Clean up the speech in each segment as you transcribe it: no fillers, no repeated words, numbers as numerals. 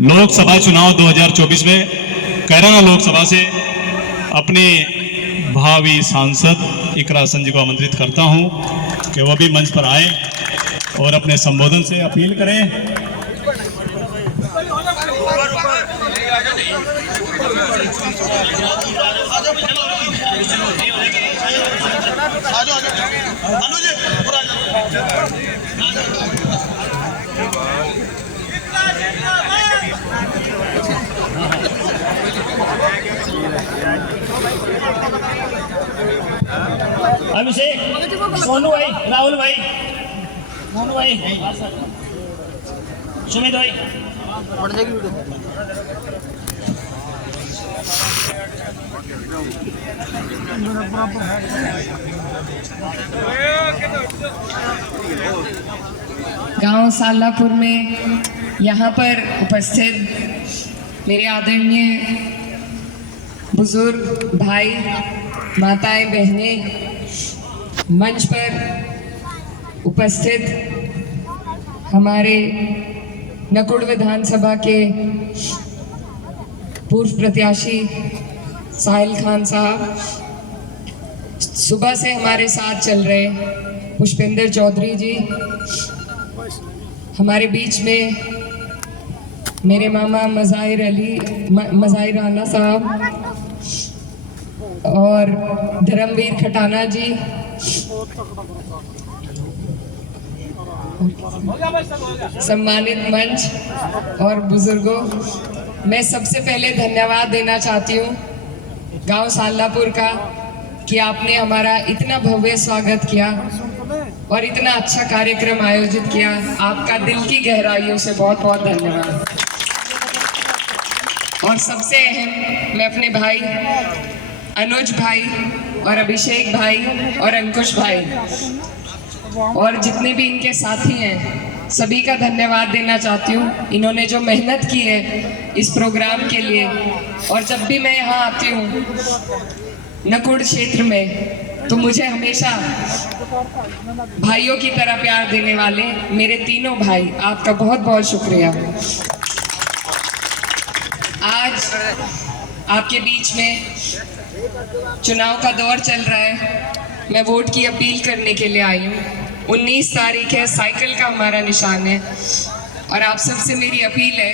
लोकसभा चुनाव 2024 में कैराना लोकसभा से अपने भावी सांसद इकरा हसन जी को आमंत्रित करता हूं कि वह भी मंच पर आए और अपने संबोधन से अपील करें। अभिषेक, सोनू भाई, राहुल भाई, मोनू भाई, सुमित भाई, गांव सालापुर में यहाँ पर उपस्थित मेरे आदरणीय बुजुर्ग भाई, माताएं, बहनें, मंच पर उपस्थित हमारे नकुड़ विधानसभा के पूर्व प्रत्याशी साहिल खान साहब, सुबह से हमारे साथ चल रहे पुष्पेंद्र चौधरी जी, हमारे बीच में मेरे मामा मज़ाहिर राना साहब और धर्मवीर खटाना जी, सम्मानित मंच और बुजुर्गों, मैं सबसे पहले धन्यवाद देना चाहती हूँ गांव सालापुर का कि आपने हमारा इतना भव्य स्वागत किया और इतना अच्छा कार्यक्रम आयोजित किया। आपका दिल की गहराइयों से बहुत बहुत धन्यवाद। और सबसे अहम, मैं अपने भाई अनुज भाई और अभिषेक भाई और अंकुश भाई और जितने भी इनके साथी हैं, सभी का धन्यवाद देना चाहती हूँ। इन्होंने जो मेहनत की है इस प्रोग्राम के लिए, और जब भी मैं यहाँ आती हूँ नकुड़ क्षेत्र में, तो मुझे हमेशा भाइयों की तरह प्यार देने वाले मेरे तीनों भाई, आपका बहुत बहुत शुक्रिया। आज आपके बीच में चुनाव का दौर चल रहा है, मैं वोट की अपील करने के लिए आई हूँ। 19 तारीख है, साइकिल का हमारा निशान है, और आप सबसे मेरी अपील है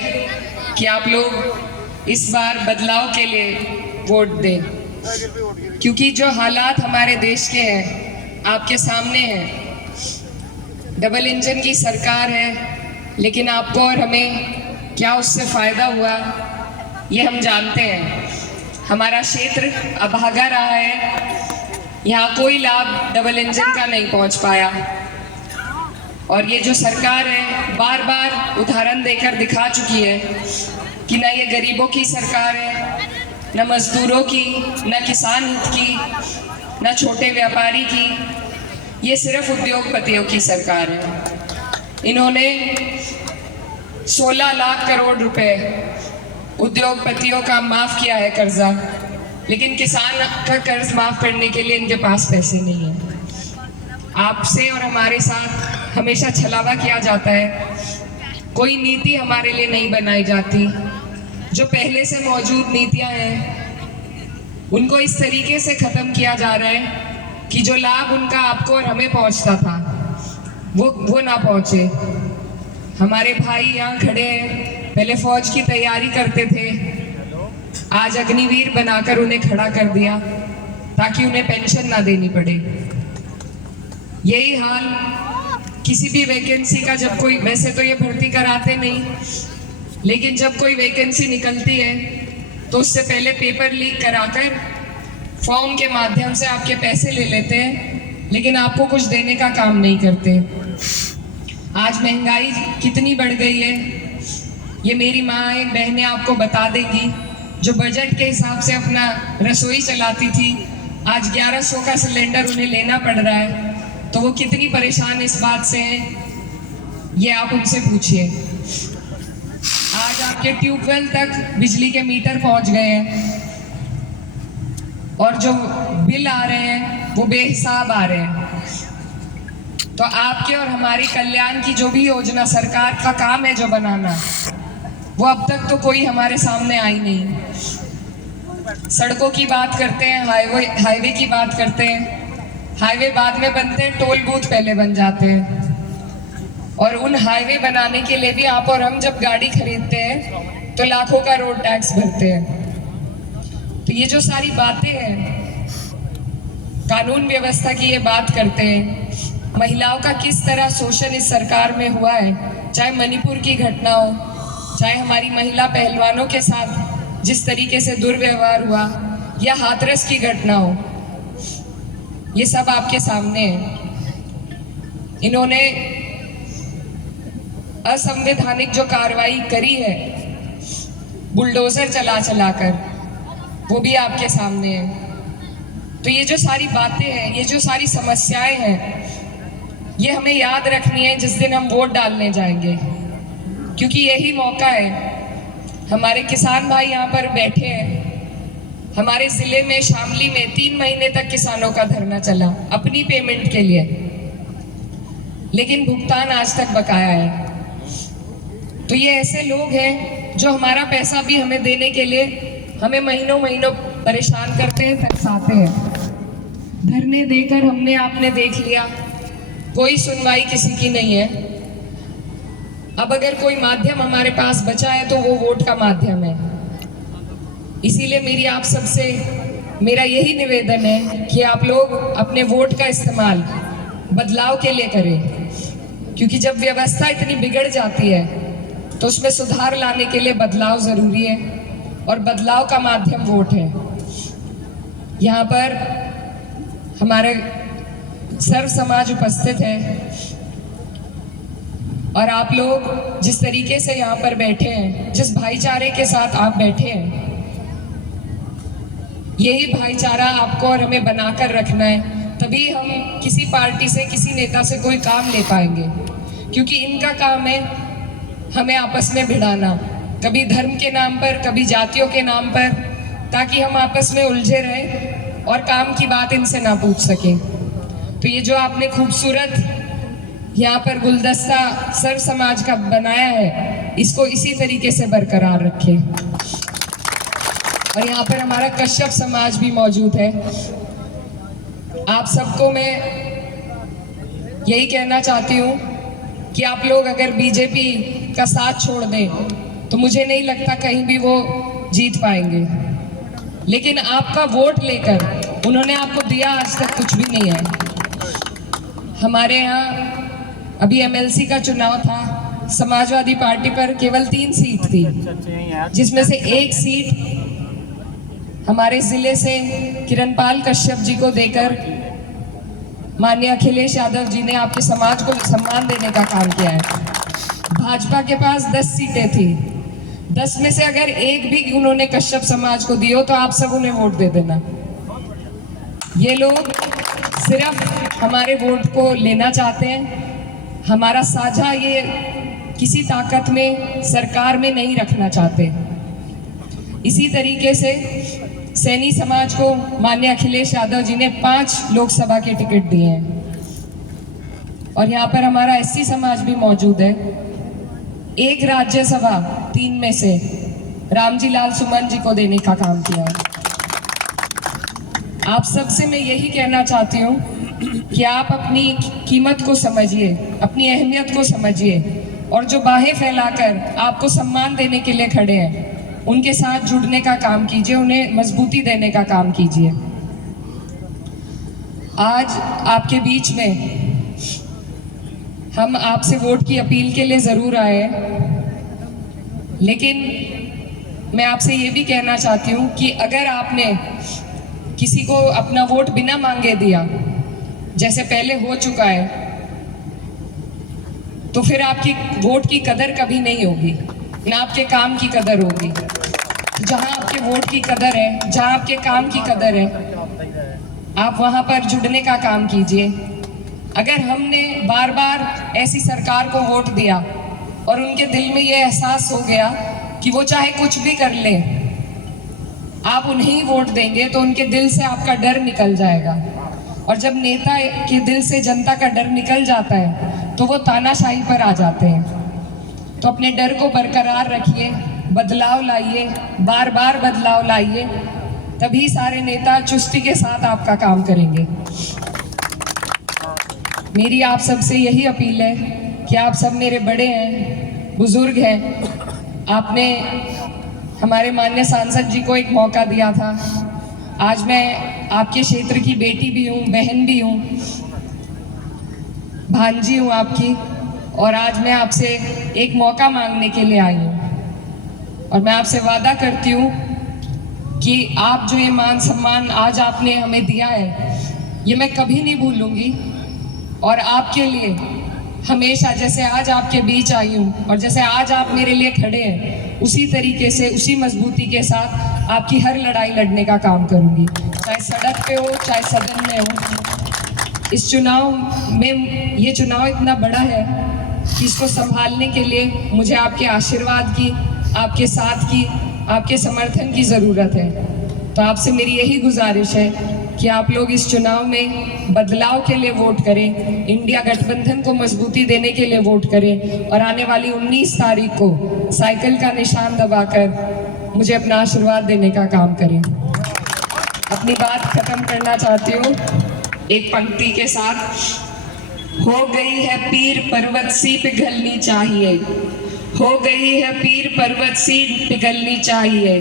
कि आप लोग इस बार बदलाव के लिए वोट दें, क्योंकि जो हालात हमारे देश के हैं आपके सामने हैं। डबल इंजन की सरकार है, लेकिन आपको और हमें क्या उससे फ़ायदा हुआ ये हम जानते हैं। हमारा क्षेत्र अभागा रहा है, यहाँ कोई लाभ डबल इंजन का नहीं पहुँच पाया, और ये जो सरकार है बार बार उदाहरण देकर दिखा चुकी है कि ना ये गरीबों की सरकार है, न मजदूरों की, न किसान हित की, न छोटे व्यापारी की, ये सिर्फ उद्योगपतियों की सरकार है। इन्होंने 16 लाख करोड़ रुपए उद्योगपतियों का माफ़ किया है कर्जा, लेकिन किसान का कर्ज माफ़ करने के लिए इनके पास पैसे नहीं है। आपसे और हमारे साथ हमेशा छलावा किया जाता है, कोई नीति हमारे लिए नहीं बनाई जाती। जो पहले से मौजूद नीतियां हैं उनको इस तरीके से ख़त्म किया जा रहा है कि जो लाभ उनका आपको और हमें पहुंचता था वो ना पहुंचे। हमारे भाई यहाँ खड़े हैं, पहले फौज की तैयारी करते थे, आज अग्निवीर बनाकर उन्हें खड़ा कर दिया ताकि उन्हें पेंशन ना देनी पड़े। यही हाल किसी भी वैकेंसी का, जब कोई, वैसे तो ये भर्ती कराते नहीं, लेकिन जब कोई वैकेंसी निकलती है तो उससे पहले पेपर लीक कराकर फॉर्म के माध्यम से आपके पैसे ले लेते हैं, लेकिन आपको कुछ देने का काम नहीं करते। आज महंगाई कितनी बढ़ गई है ये मेरी माँ बहनें आपको बता देगी। जो बजट के हिसाब से अपना रसोई चलाती थी, आज 1100 का सिलेंडर उन्हें लेना पड़ रहा है, तो वो कितनी परेशान इस बात से हैं ये आप उनसे पूछिए। आज आपके ट्यूबवेल तक बिजली के मीटर पहुंच गए हैं, और जो बिल आ रहे हैं वो बेहिसाब आ रहे हैं। तो आपके और हमारे कल्याण की जो भी योजना, सरकार का काम है जो बनाना, वो अब तक तो कोई हमारे सामने आई नहीं। सड़कों की बात करते हैं, हाईवे की बात करते हैं। हाईवे बाद में बनते हैं, टोल बूथ पहले बन जाते हैं। और उन हाईवे बनाने के लिए भी आप और हम जब गाड़ी खरीदते हैं तो लाखों का रोड टैक्स भरते हैं। तो ये जो सारी बातें हैं, कानून व्यवस्था की ये बात करते हैं, महिलाओं का किस तरह शोषण इस सरकार में हुआ है, चाहे मणिपुर की घटना हो, चाहे हमारी महिला पहलवानों के साथ जिस तरीके से दुर्व्यवहार हुआ, या हाथरस की घटना हो, ये सब आपके सामने है। इन्होंने असंवैधानिक जो कार्रवाई करी है बुलडोजर चला चला कर, वो भी आपके सामने है। तो ये जो सारी बातें हैं, ये जो सारी समस्याएं हैं, ये हमें याद रखनी है जिस दिन हम वोट डालने जाएंगे, क्योंकि यही मौका है। हमारे किसान भाई यहाँ पर बैठे हैं। हमारे जिले में शामली में 3 महीने तक किसानों का धरना चला अपनी पेमेंट के लिए, लेकिन भुगतान आज तक बकाया है। तो ये ऐसे लोग हैं जो हमारा पैसा भी हमें देने के लिए हमें महीनों महीनों परेशान करते हैं, तरसाते हैं। धरने देकर हमने आपने देख लिया, कोई सुनवाई किसी की नहीं है। अब अगर कोई माध्यम हमारे पास बचा है तो वो वोट का माध्यम है। इसीलिए मेरी आप सबसे मेरा यही निवेदन है कि आप लोग अपने वोट का इस्तेमाल बदलाव के लिए करें, क्योंकि जब व्यवस्था इतनी बिगड़ जाती है तो उसमें सुधार लाने के लिए बदलाव जरूरी है, और बदलाव का माध्यम वोट है। यहाँ पर हमारे सर्व समाज उपस्थित है, और आप लोग जिस तरीके से यहाँ पर बैठे हैं, जिस भाईचारे के साथ आप बैठे हैं, यही भाईचारा आपको और हमें बनाकर रखना है। तभी हम किसी पार्टी से, किसी नेता से कोई काम ले पाएंगे, क्योंकि इनका काम है हमें आपस में भिड़ाना, कभी धर्म के नाम पर, कभी जातियों के नाम पर, ताकि हम आपस में उलझे रहें और काम की बात इनसे ना पूछ सकें। तो ये जो आपने खूबसूरत यहाँ पर गुलदस्ता सर्व समाज का बनाया है, इसको इसी तरीके से बरकरार रखें। और यहाँ पर हमारा कश्यप समाज भी मौजूद है। आप सबको मैं यही कहना चाहती हूँ कि आप लोग अगर बीजेपी का साथ छोड़ दें तो मुझे नहीं लगता कहीं भी वो जीत पाएंगे, लेकिन आपका वोट लेकर उन्होंने आपको दिया आज तक कुछ भी नहीं है। हमारे यहाँ अभी एमएलसी का चुनाव था, समाजवादी पार्टी पर केवल 3 सीट थी, जिसमें से 1 सीट हमारे जिले से किरणपाल कश्यप जी को देकर माननीय अखिलेश यादव जी ने आपके समाज को सम्मान देने का काम किया है। भाजपा के पास 10 सीटें थी, 10 में से अगर 1 भी उन्होंने कश्यप समाज को दी हो तो आप सब उन्हें वोट दे देना। ये लोग सिर्फ हमारे वोट को लेना चाहते हैं, हमारा साझा ये किसी ताकत में, सरकार में नहीं रखना चाहते। इसी तरीके से सैनी समाज को माननीय अखिलेश यादव जी ने 5 लोकसभा के टिकट दिए हैं, और यहाँ पर हमारा एससी समाज भी मौजूद है। 1 राज्यसभा 3 में से रामजी लाल सुमन जी को देने का काम किया है। आप सबसे मैं यही कहना चाहती हूँ कि आप अपनी कीमत को समझिए, अपनी अहमियत को समझिए, और जो बाहें फैलाकर आपको सम्मान देने के लिए खड़े हैं उनके साथ जुड़ने का काम कीजिए, उन्हें मजबूती देने का काम कीजिए। आज आपके बीच में हम आपसे वोट की अपील के लिए जरूर आए हैं, लेकिन मैं आपसे ये भी कहना चाहती हूँ कि अगर आपने किसी को अपना वोट बिना मांगे दिया, जैसे पहले हो चुका है, तो फिर आपकी वोट की कदर कभी नहीं होगी, ना आपके काम की कदर होगी। जहाँ आपके वोट की कदर है, जहाँ आपके काम की कदर है, आप वहाँ पर जुड़ने का काम कीजिए। अगर हमने बार बार ऐसी सरकार को वोट दिया और उनके दिल में ये एहसास हो गया कि वो चाहे कुछ भी कर ले, आप उन्हें वोट देंगे, तो उनके दिल से आपका डर निकल जाएगा। और जब नेता के दिल से जनता का डर निकल जाता है तो वो तानाशाही पर आ जाते हैं। तो अपने डर को बरकरार रखिए, बदलाव लाइए, बार बार बदलाव लाइए, तभी सारे नेता चुस्ती के साथ आपका काम करेंगे। मेरी आप सबसे यही अपील है कि आप सब मेरे बड़े हैं, बुजुर्ग हैं। आपने हमारे माननीय सांसद जी को एक मौका दिया था। आज मैं आपके क्षेत्र की बेटी भी हूँ, बहन भी हूँ, भांजी हूँ आपकी, और आज मैं आपसे एक मौका मांगने के लिए आई हूँ। और मैं आपसे वादा करती हूँ कि आप जो ये मान सम्मान आज आपने हमें दिया है, ये मैं कभी नहीं भूलूंगी। और आपके लिए हमेशा, जैसे आज आपके बीच आई हूँ और जैसे आज आप मेरे लिए खड़े हैं, उसी तरीके से, उसी मजबूती के साथ आपकी हर लड़ाई लड़ने का काम करूँगी, चाहे सड़क पे हो, चाहे सदन में हो। इस चुनाव में, ये चुनाव इतना बड़ा है कि इसको संभालने के लिए मुझे आपके आशीर्वाद की, आपके साथ की, आपके समर्थन की ज़रूरत है। तो आपसे मेरी यही गुजारिश है कि आप लोग इस चुनाव में बदलाव के लिए वोट करें, इंडिया गठबंधन को मजबूती देने के लिए वोट करें, और आने वाली 19 तारीख को साइकिल का निशान दबाकर मुझे अपना आशीर्वाद देने का काम करें। अपनी बात खत्म करना चाहती हूँ एक पंक्ति के साथ। हो गई है पीर पर्वत सी पिघलनी चाहिए, हो गई है पीर पर्वत सी पिघलनी चाहिए,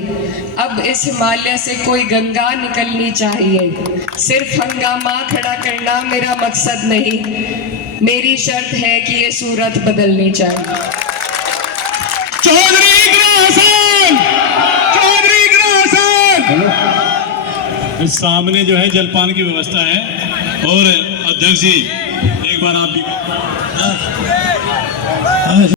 अब इस हिमालय से कोई गंगा निकलनी चाहिए। सिर्फ हंगामा खड़ा करना मेरा मकसद नहीं, मेरी शर्त है कि ये सूरत बदलनी चाहिए। चौधरी इकरा हसन। इस सामने जो है जलपान की व्यवस्था है, और अध्यक्ष जी एक बार आप भी